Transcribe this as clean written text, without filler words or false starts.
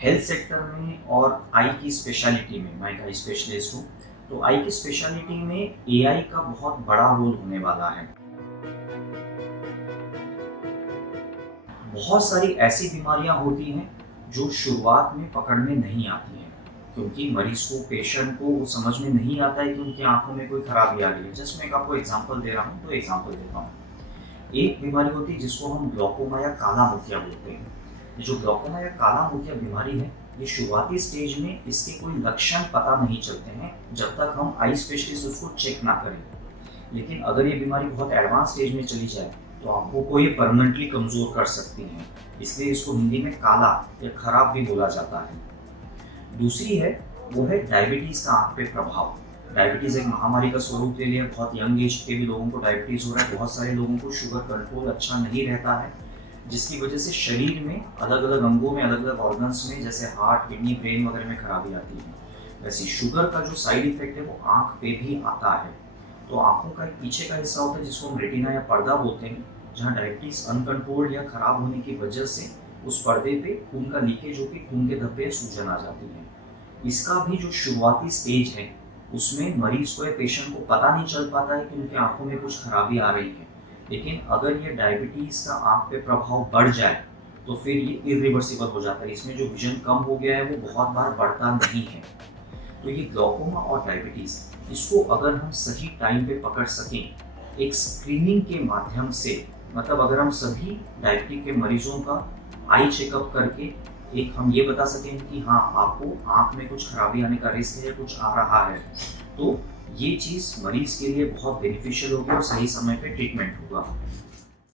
Health sector में और आई की स्पेशलिटी में, मैं एक आई स्पेशलिस्ट हूँ, तो आई की स्पेशलिटी में एआई का बहुत बड़ा रोल होने वाला है। बहुत सारी ऐसी बीमारियां होती हैं जो शुरुआत में पकड़ में नहीं आती हैं, क्योंकि मरीज को, पेशेंट को वो समझ में नहीं आता है कि उनकी आंखों में कोई खराबी आ रही है। जस्ट मैं एक आपको एग्जांपल दे रहा हूँ, तो एग्जांपल देता हूँ। एक बीमारी होती है जिसको हम ग्लौकोमा या काला मोतिया बोलते हैं। ये जो ग्लौकोमा या काला मोतिया बीमारी है, ये शुरुआती स्टेज में इसके कोई लक्षण पता नहीं चलते हैं जब तक हम आई स्पेशलिस्ट उसको चेक ना करें। लेकिन अगर ये बीमारी बहुत एडवांस स्टेज में चली जाए तो आंखों को ये परमानेंटली कमज़ोर कर सकती हैं। इसलिए इसको हिंदी में काला या खराब भी बोला जाता है। दूसरी है, वो है डायबिटीज़ का आंख पे प्रभाव। डायबिटीज़ एक महामारी का स्वरूप ले लिया। बहुत यंग एज के भी लोगों को डायबिटीज़ हो रहा है। बहुत सारे लोगों को शुगर कंट्रोल अच्छा नहीं रहता है, जिसकी वजह से शरीर में अलग अलग अंगों में, अलग अलग ऑर्गन्स में, जैसे हार्ट, किडनी, ब्रेन वगैरह में खराबी आती है। वैसे शुगर का जो साइड इफेक्ट है वो आंख पे भी आता है। तो आंखों का एक पीछे का हिस्सा होता है जिसको हम रेटिना या पर्दा बोलते हैं, जहाँ डायबिटीज अनकंट्रोल्ड या खराब होने की वजह से उस पर्दे पे खून का लीकेज होकर खून के धब्बे, सूजन आ जाती है। इसका भी जो शुरुआती स्टेज है उसमें मरीज को या पेशेंट को पता नहीं चल पाता है कि उनकी आंखों में कुछ खराबी आ रही है। लेकिन अगर ये डायबिटीज का आंख पे प्रभाव बढ़ जाए तो फिर ये इरिवर्सिबल हो जाता है। इसमें जो विजन कम हो गया है वो बहुत बार बढ़ता नहीं है। तो ये ग्लौकोमा और डायबिटीज, इसको अगर हम सही टाइम पे पकड़ सकें एक स्क्रीनिंग के माध्यम से, मतलब अगर हम सभी डायबिटिक के मरीजों का आई चेकअप करके एक हम ये बता सकें कि हाँ, आपको आंख में कुछ खराबी आने का रिस्क है, कुछ आ रहा है, तो ये चीज़ मरीज के लिए बहुत बेनिफिशियल होगी और सही समय पे ट्रीटमेंट होगा।